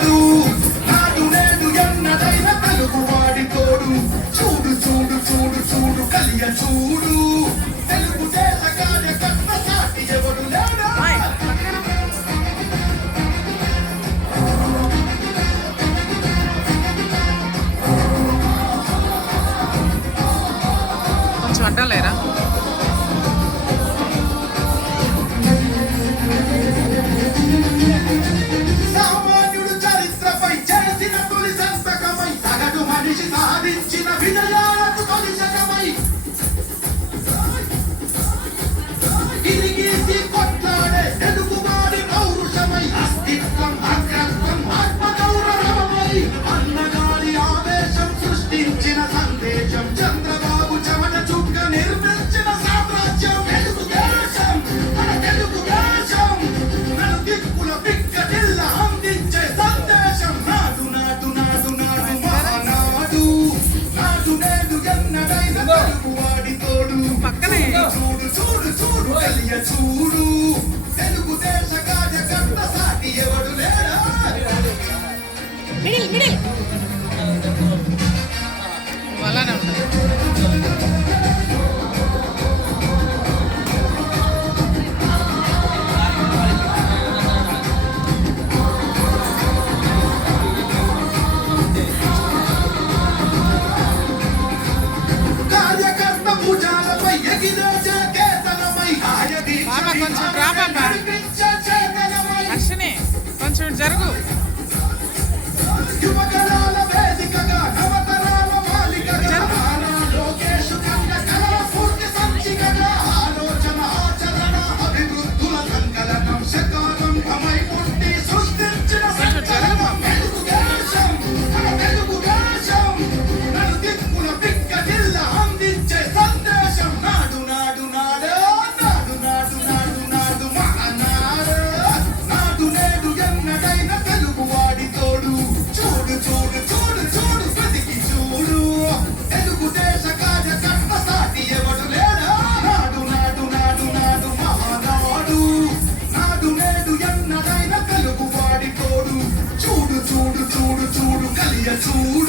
నాడు నాడు నేడు ఎన్నడైన తెలుగువాడి తోడు చూడు చూడు చూడు చూడు కలియ చూడు తెలుగు దేశ కార్యకర్త సాటి ఎవడు లేడా కొంచెం అడ్డం లేరా సామాన్యుడు చరిత్రపై చేసిన తొలి సంతకమై సగటు మనిషి సాధించిన విజయాలకు తొలి శకమై గిరిగీసి కొట్లాడే తెలుగువాడి పౌరుషమై అస్తిత్వం అగ్రత్వం ఆత్మగౌరవమై అన్నగారి ఆవేశం సృష్టించిన సందేశం చంద్రబాబు చెమట చుక్క నిర్మించిన సామ్రాజ్యం తెలుగుదేశం మన తెలుగుదేశం నలు దిక్కుల పిక్కటిల్ల అందించే సందేశం నాడు నాడు నాడు నాడు మహానాడు నాడు నేడు ఎన్నడైన తెలుగువాడి తోడు పక్కనే చూడు చూడు చూడు కలియ చూడు తెలుగు దేశ కార్యకర్త సాటి ఎవడు లేడా అలానే ఉంటుంది కార్యకర్త భుజాలపై ఎగిరేసే కేతనమై ఆయదీక్ష బాబా కొంచెం రా బాబా. నడిపించే చేతనమై అర్షిని కొంచెం జరుగు యువగణాల వేదికగా నవతరాల మాలికగా నారా లోకేష్ కన్న కలల స్ఫూర్తి సంచికగా ఆలోచన ఆచరణ అభివృద్ధుల సంకలనం శకారంభమై పుట్టి సృష్టించిన సంకలనం తెలుగుదేశం మన తెలుగుదేశం నలు దిక్కుల పిక్కటిల్ల అందించే సందేశం నాడు నాడు నాడు నాడు నాడు నాడు నాడు మహానాడు నాడు నేడు ఎన్నడైన తెలుగువాడి తోడు చూడు చూడు చూడు చూడు వెతికి చూడు తెలుగు దేశ కార్యకర్త సాటి ఎవడు లేడా నాడు నాడు నాడు నాడు మహానాడు నాడు నేడు ఎన్నడైన తెలుగువాడి తోడు చూడు చూడు చూడు చూడు కలియ చూడు